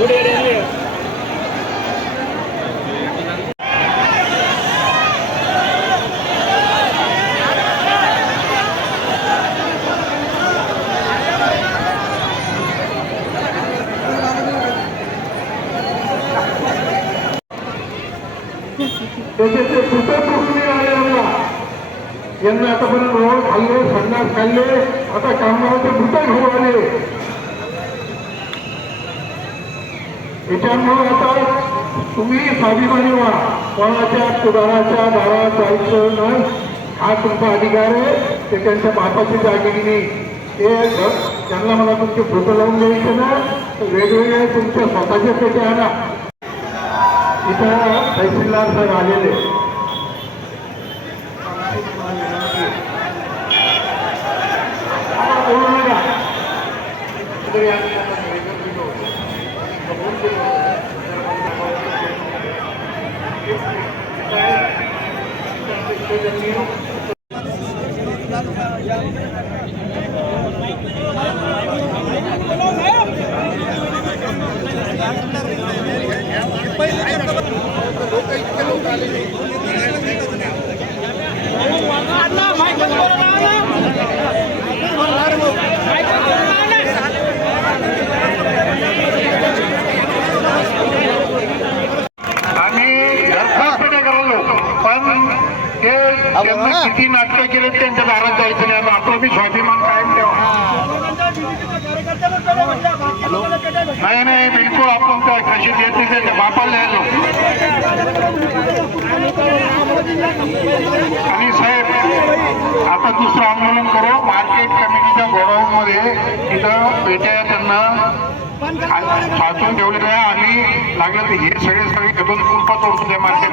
Good day, त्याचे ते कुठे पोचले आले आम्हाला. यांना आतापर्यंत रोड खाल्ले संडास खाल्ले आता कामगाराचे भूत घेऊन आले. त्याच्यामुळे आता तुम्ही स्वाभिमानी व्हा. कोणाच्या कुदाराच्या दारात जायचं नाही. हा तुमचा अधिकार आहे. ते त्यांच्या बापाची जागिरी नाही. ते त्यांना मला तुमचे फोटो लावून द्यायचे ना वेगवेगळ्या तुमच्या स्वतःच्या पेटे आणा. इथं तहसीलदार साहेब आलेले आपण बोलू नका तरी आम्ही आता निवेदन दिलं होतं. कबूल केलं होतं. आम्ही दरखास्त करायलो पण ते त्यांना किती नाटकं केले त्यांच्या दारात जायचं नाही. आपलं बी स्वाभिमान कायम ठेवा. नाही नाही बिलकुल आपण काय कशी देत नाही त्याच्या बापाला आणि साहेब आता दुसरं आंदोलन करू. मार्केट कमिटीच्या गोडाऊन मध्ये तिथं पेट्या त्यांना. साचून ठेवलेलं आहे आम्ही लागलं तर हे सगळे सगळे घेऊन कुंपा तोडून द्या मार्केट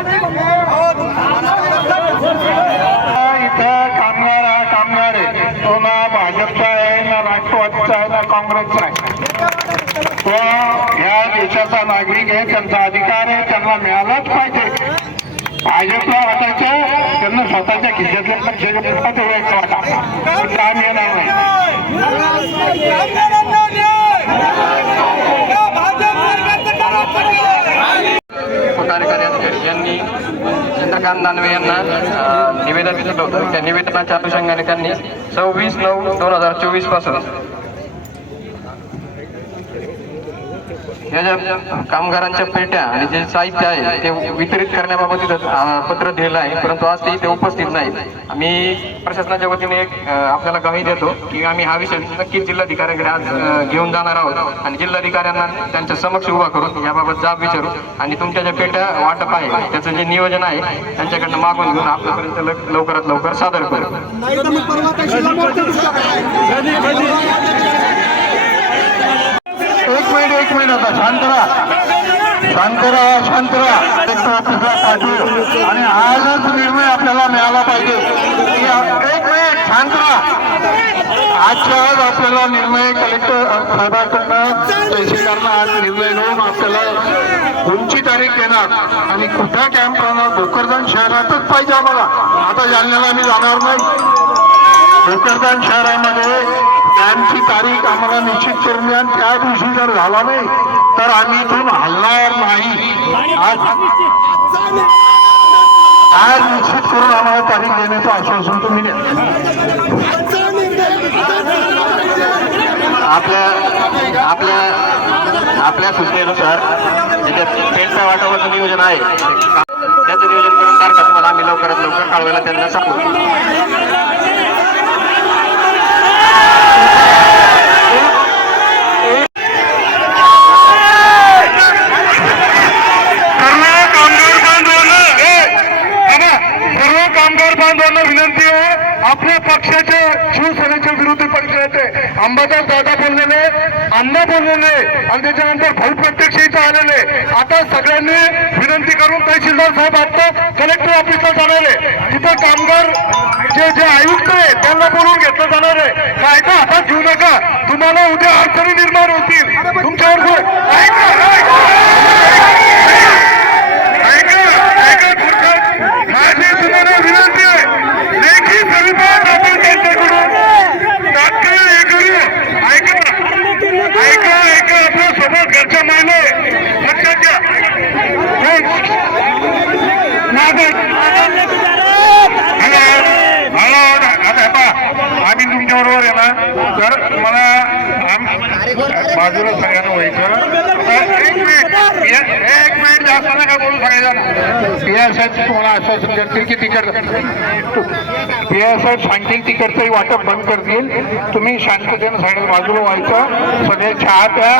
इथं कामगार हा कामगार आहे तो ना भाजपचा आहे ना राष्ट्रवादीचा आहे ना काँग्रेसचा आहे तो या देशाचा नागरिक आहे त्यांचा अधिकार आहे त्यांना मिळालाच पाहिजे भाजपला वाटायचं त्यांना स्वतःच्या खिशातल्या लक्षाच्या पुरता तेवढं वाटा काम येणार नाही कार्यकारी अधिकारी यांनी चंद्रकांत दानवे यांना निवेदन दिलं होतं. त्या निवेदनाच्या अनुषंगाने त्यांनी सव्वीस नऊ दोन हजार चोवीसपासून या ज्या कामगारांच्या पेट्या आणि जे साहित्य आहे ते वितरित करण्याबाबत पत्र दिलेलं आहे परंतु आज ते इथे उपस्थित नाहीत. आम्ही प्रशासनाच्या वतीने एक आपल्याला ग्वाही देतो की आम्ही हा विषय नक्कीच जिल्हाधिकाऱ्यांकडे आज घेऊन जाणार आहोत. आणि जिल्हाधिकाऱ्यांना त्यांच्या समक्ष उभा करून याबाबत जाब विचारू. आणि तुमच्या ज्या पेट्या वाटप आहे त्याचं जे नियोजन आहे त्यांच्याकडनं मागून घेऊन आपल्यापर्यंत लवकरात लवकर सादर करू. एक मिनिट एक मिनिट आता. शांत राहा. शांत राहा शांत राहा. एक आणि आजच निर्णय आपल्याला मिळाला पाहिजे. एक मिनिट शांत राहा. आजच्या आज आपल्याला निर्णय कलेक्टर साहेबांकडनं तहसीलदारनं आज निर्णय घेऊन आपल्याला कोणची तारीख देणार. आणि कुठं कॅम्प राहणार भोकरदन शहरातच पाहिजे आम्हाला. आता जालन्याला आम्ही जाणार नाही. भोकरदन शहरामध्ये त्यांची तारीख आम्हाला निश्चित करून द्या. त्या दिवशी जर झाला नाही तर आम्ही इथून हलणार नाही. आज आज निश्चित करून आम्हाला तारीख देण्याचं आश्वासन तुम्ही द्या. आपल्या आपल्या आपल्या सूचनेनुसार जे पेटच्या वाटावरचं नियोजन आहे. त्याचं नियोजन करून टाकतात मला आम्ही लवकरात लवकर कळवायला त्यांना सांगू सर्व कामगार बांधवांना ए, थांबा. सर्व कामगार बांधवांना विनंती आहे आपल्या पक्षाच्या शिवसेनेच्या विरोधी पक्षाचे अंबादास दादा बोललेले अण्णा बोललेले आणि त्याच्यानंतर भाऊ प्रत्यक्ष इथं आलेले. आता सगळ्यांनी विनंती करून तहसीलदार साहेब आता कलेक्टर ऑफिसला जाणार. आहे तिथं कामगार जे जे आयुक्त आहे त्यांना बोलून घेतलं जाणार आहे. कायदा हातात घेऊ नका. तुम्हाला उद्या अडचणी निर्माण होतील तुमच्यावर जो- ऐका ऐका. ऐका ऐका थोडक्यात माझी तुम्हाला विनंती आहे लेखी स्वरूपात आपण त्यांच्याकडून तात्काळ हे करू ऐका ऐका ऐका आपल्यासोबत घरच्या महिला आहे. लक्षात घ्या हे, नागरिक. हॅलो हॅलो आता हे पहा, आम्ही तुमच्या बरोबर आहे ना तर मला आम- बाजूला सगळ्यांना व्हायचं आता एक मिनिट एक मिनिट जास्त नका बोलू सांगायचं पी एस आय तुम्हाला आश्वासन करतील की तिकड. पी एस आय सांगतील तिकडचंही वाटप बंद करतील. तुम्ही शांततेनं सांगितलं बाजूला व्हायचं. सगळे चहा प्या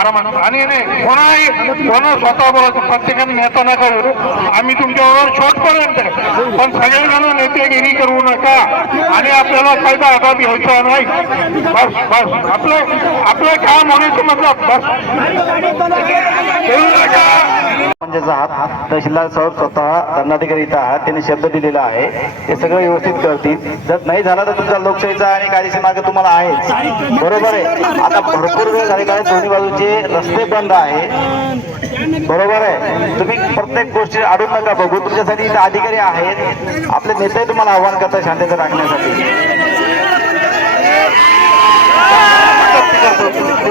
आरामानं आणि नाही कोणाही कोणा स्वतः बोलायचं प्रत्येकाने नेता नका करू आम्ही तुमच्याबरोबर शेवटपर्यंत पण सगळेजण नेतेगिरी करू नका. आणि आपल्याला कायदा हातात घ्यायचा नाही. बस बस. आपलं आपलं काम होण्याचं मतलब बस. म्हणजे करू आहात तहसीलदार साहेब स्वतः दंडाधिकारी इथं आहात त्यांनी शब्द दिलेला आहे. ते सगळं व्यवस्थित करतील. जर नाही झाला तर तुमचा लोकशाहीचा आणि कायदेशीर मार्ग तुम्हाला आहेच. बरोबर आहे. आता भरपूर वेळ झालेला आहे दोन्ही बाजूचे रस्ते बंद आहे. बरोबर आहे. तुम्ही प्रत्येक गोष्टी अडून नका बघू. तुमच्यासाठी इथे अधिकारी आहेत. आपले नेते तुम्हाला आव्हान करतात शांतता राखण्यासाठी.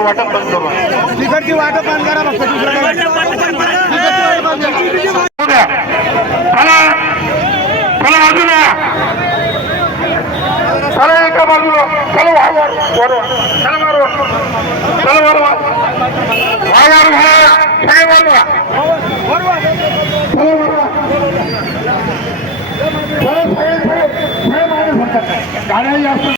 वाटप बंद करू तिकडची वाटप बंद करा फक्त दुसरं काही नाही. उद्या चला चला बाजूला चला एका बाजूला चला वा वर वर वर. चला वर वर चला वर वर वा वर वर सगळे वर वा. चला वर वा. चला, सगळे, सगळे, सगळे मागे सरका. गाड्या जास्त